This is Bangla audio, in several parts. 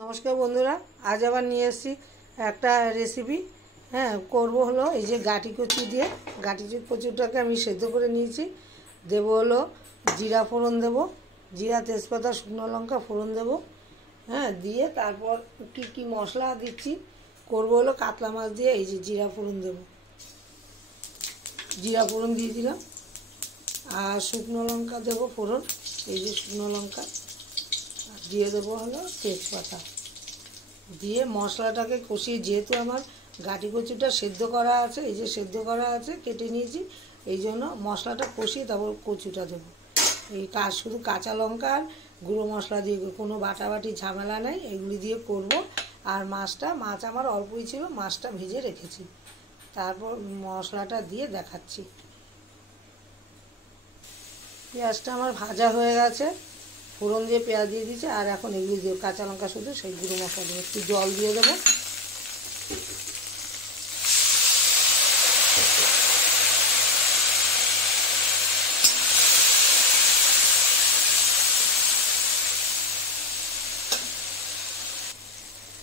নমস্কার বন্ধুরা, আজ আবার নিয়ে এসেছি একটা রেসিপি। করবো হলো এই যে গাটি কচু দিয়ে। গাটি কচুটাকে আমি সেদ্ধ করে নিয়েছি। দেবো হলো জিরা ফোড়ন দেবো, জিরা তেজপাতা শুকনো লঙ্কা ফোড়ন দেবো। দিয়ে তারপর কি মশলা দিচ্ছি করবো হলো কাতলা মাছ দিয়ে এই যে জিরা ফোড়ন দেবো। জিরা ফোড়ন দিয়ে দিলাম আর শুকনো লঙ্কা দেবো ফোড়ন, এই যে শুকনো লঙ্কা দিয়ে দেবো হলো তেজপাতা দিয়ে মশলাটাকে কষিয়ে, যেহেতু আমার গাটি কচুটা সেদ্ধ করা আছে, এই যে সেদ্ধ করা আছে কেটে নিয়েছি, এই জন্য মশলাটা কষিয়ে তারপর কচুটা দেবো। এই শুধু কাঁচা লঙ্কা আর গুঁড়ো মশলা দিয়ে, কোনো বাটাবাটি ঝামেলা নেই, এগুলি দিয়ে করব। আর মাছ আমার অল্পই ছিল, মাছটা ভেজে রেখেছি। তারপর মশলাটা দিয়ে দেখাচ্ছি। পেঁয়াজটা আমার ভাজা হয়ে গেছে, ফোড়ন দিয়ে পেঁয়াজ দিয়ে দিয়েছি। আর এখন এগুলি দিয়ে কাঁচা লঙ্কা শুধু সেই গুঁড়ো মশলা দিয়ে একটু জল দিয়ে দেবো।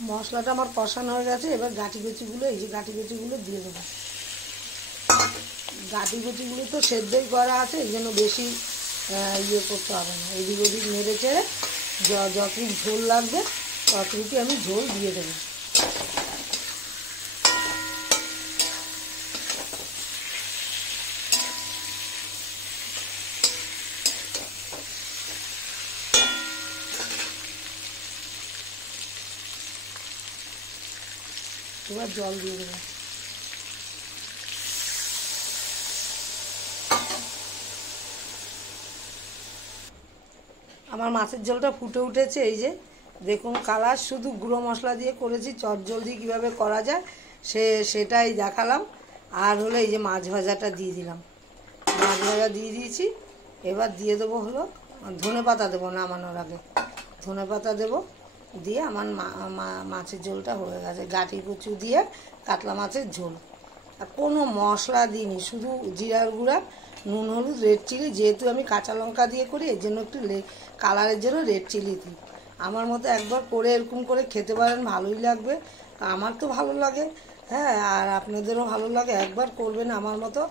মশলাটা আমার কষানো হয়ে গেছে, এবার গাটি কচুগুলো, এই যে গাটি কচুগুলো দিয়ে দেবো। গাটি কচুগুলো তো সেদ্ধই করা আছে, এই জন্য বেশি ইয়ে করতে হবে না। এদিক ওদিক নেড়ে চেড়ে যতটুকু ঝোল লাগবে ততটুকু আমি ঝোল দিয়ে দেবো। এবার জল দিয়ে দেবো। আমার মাছের ঝোলটা ফুটে উঠেছে, এই যে দেখুন কালার। শুধু গুঁড়ো মশলা দিয়ে করেছি, চটজলদি কীভাবে করা যায় সেটাই দেখালাম। আর হলো এই যে মাছ ভাজাটা দিয়ে দিলাম, মাছ ভাজা দিয়ে দিয়েছি। এবার দিয়ে দেবো হলো ধনে পাতা দেবো, নামানোর আগে ধনে পাতা দেবো। দিয়ে আমার মাছের ঝোলটা হয়ে গেছে, গাটি কচু দিয়ে কাতলা মাছের ঝোল। আর কোনো মশলা দিইনি, শুধু জিরার গুঁড়া, নুন, হলুদ, রেড চিলি। যেহেতু আমি কাঁচা লঙ্কা দিয়ে করি, এর জন্য একটু কালারের জন্য রেড চিলি দিই। আমার মতো একবার করে এরকম করে খেতে পারেন, ভালোই লাগবে। আমার তো ভালো লাগে, আর আপনাদেরও ভালো লাগে। একবার করবেন আমার মতো।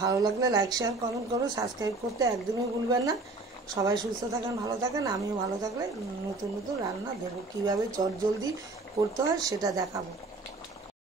ভালো লাগলে লাইক, শেয়ার, কমেন্ট করবেন, সাবস্ক্রাইব করতে একদমই ভুলবেন না। সবাই সুস্থ থাকেন, ভালো থাকেন। আমিও ভালো থাকলে নতুন নতুন রান্না দেবো, কীভাবে চটজলদি করতে হয় সেটা দেখাবো।